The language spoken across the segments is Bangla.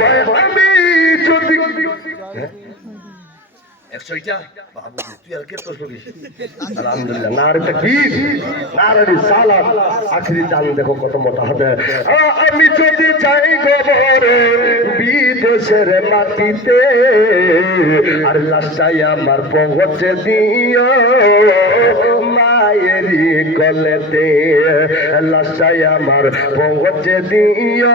ভাই আমি যদি 100টা বাবু তুই আর কে প্রশ্ন করিস আলহামদুলিল্লাহ নারে তাকবীর নারে রিসালাত আখরি জান দেখো কত মোটা হবে আমি যদি যাই গোবরে বিদেশের মাটিতে আর লাশটাই আমার পৌঁছে দিও মায়েরি কলেতে লাশটাই আমার পৌঁছে দিও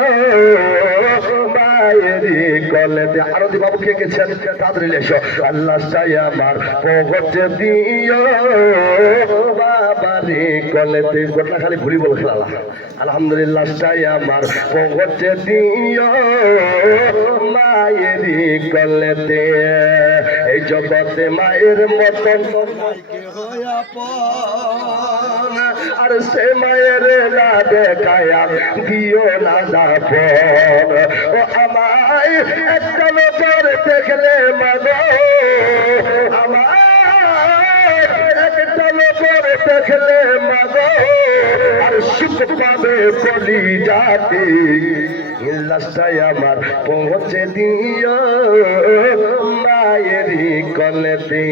মায়েরি কলেতে আরো দি বাবু কে গেছেন তাড়াতাড়ি এসো আল্লাহ আমার পৌঁছে দিও বাবারে কলেতে গোটা খালি ভুলি বল খেলা আলহামদুলিল্লাহ আমার পৌঁছে দিও মায়েরি কলেতে এই জগতে মায়ের মতন আর সে মায়ের না দেখায়া দিও না দাপন ও আমায় একটা লোকের দেখলে মাগো আমায় একটা লোকের দেখলে মাগো আর সুখ পাবে বলি যাতে লাশটাই আমার পৌঁছে দিও মায়েরি কলেতে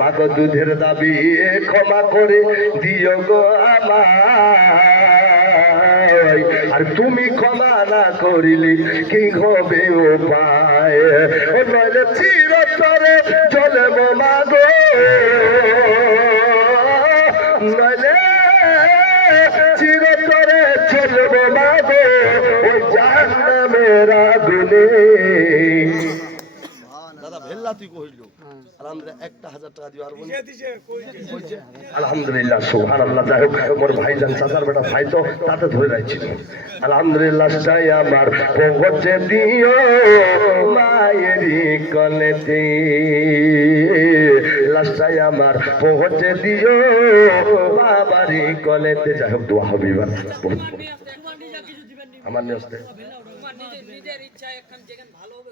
মাগো দুধের দাবি ক্ষমা করে দিও গো আমায় আর তুমি ক্ষমা না করিলে কি হবে উপায় ও নইলে চিরতরে চলব মাগো নইলে চিরতরে চলব মাগো ওই জাহান্নামের আগুনে দাদা ভেল্লা তুই কইল আলহামদুলিল্লাহ 1000 টাকা দিও আর বলি আলহামদুলিল্লাহ সুবহানাল্লাহ যাই হোক মোর ভাইজান চাচার বেটা ভাই তো তাতে ধরে রাখছিল আলহামদুলিল্লাহ তাই আমার পৌঁছে দিও মায়েরি কলেতে লাশটাই আমার পৌঁছে দিও বাবারি কলেতে যাই হোক দোয়া হবে এবার আমার নিয়ে আসতে নিজের ইচ্ছা একখান যেখানে ভালো হবে